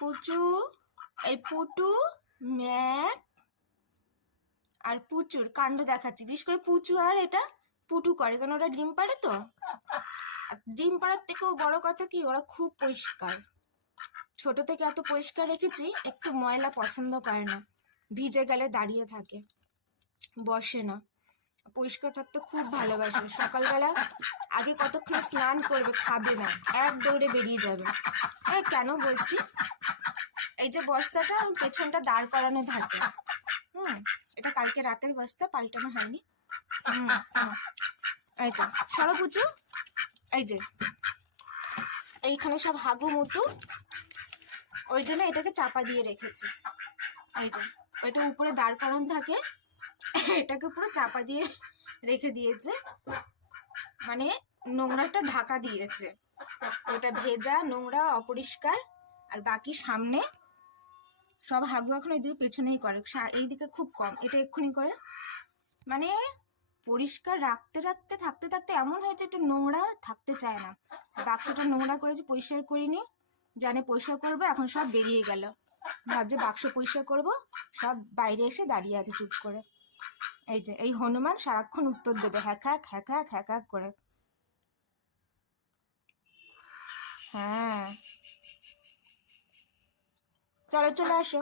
পুচু, এই পুটু, ম্যাক আর পুচুর কাণ্ড দেখাচ্ছি। বিশেষ করে পুচু আর এটা পুটু করে, কারণ ওরা ডিম পাড়ে তো। ডিম পাড়ার থেকেও বড় কথা কি, ওরা খুব পরিষ্কার। ছোট থেকে এত পরিষ্কার রেখেছি, একটু ময়লা পছন্দ করে না, ভিজে গেলে দাঁড়িয়ে থাকে, বসে না, পরিষ্কার থাকতে খুব ভালোবাসে। সকালবেলা আগে কতক্ষণ স্নান করবে, খাবে না, এক দৌড়ে বেরিয়ে যাবে। কেন বলছি, এই যে বস্তাটা পেছনটা দাঁড় করানো থাকে, এটা কালকে রাতের বস্তা, পাল্টানো হয়নি। এইটা সরো পুচু, এই যে এইখানে সব হাগু মুতু, ওই জন্য এটাকে চাপা দিয়ে রেখেছে। এই যে ওইটা উপরে দাঁড় করানো থাকে, এটাকে পুরো চাপা দিয়ে রেখে দিয়েছে, মানে নোংরাটা ঢাকা দিয়েছে। ওটা ভেজা, নোংরা, অপরিষ্কার, আর বাকি সামনে সব হাগু এখন ওই দিকে পেছনেই করে, এইদিকে খুব কম, এটা এক্ষুনি করে। মানে পরিষ্কার রাখতে রাখতে থাকতে থাকতে এমন হয়েছে একটু নোংরা থাকতে চায় না। বাক্সটা নোংরা করেছি, পরিষ্কার করিনি, জানে পরিষ্কার করবো, এখন সব বেরিয়ে গেল। ভাবছে বাক্স পরিষ্কার করবো, সব বাইরে এসে দাঁড়িয়ে আছে চুপ করে। এই যে এই হনুমান সারাক্ষণ উত্তর দেবে হ্যাক হ্যাক করে। হ্যাঁ, চলো চলে আসো।